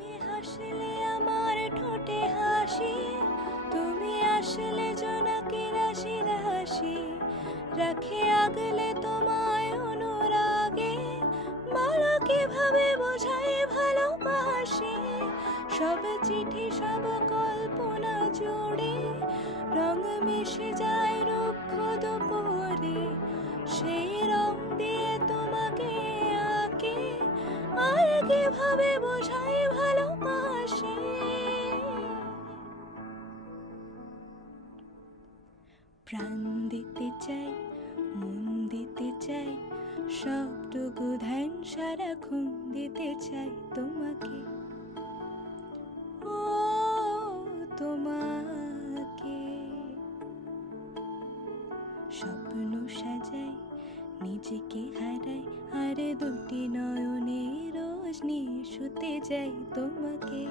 তুমি হাসলে আমার ঠোঁটে হাসি, তুমি আসলে জোনাকি রাশি রাশি, রাখে আগলে তোমায় অনুরাগে, বলো কিভাবে বোঝাই ভালোবাসি। সব চিঠি সব কল্পনা জুড়ে রং মিশে যায় রুক্ষ দুপুরে, সেই রং দিয়ে তোমাকে আঁকে, আর কিভাবে বোঝাই ভালোবাসি। প্রাণ দিতে চাই, মন দিতে চাই, সবটুকু ধ্যান সারাক্ষণ দিতে চাই তোমাকে, ও তোমাকে। স্বপ্ন সাজাই, নিজেকে হারাই, আর দুটি নয়নে রোজ নিয়ে শুতে যাই তোমাকে।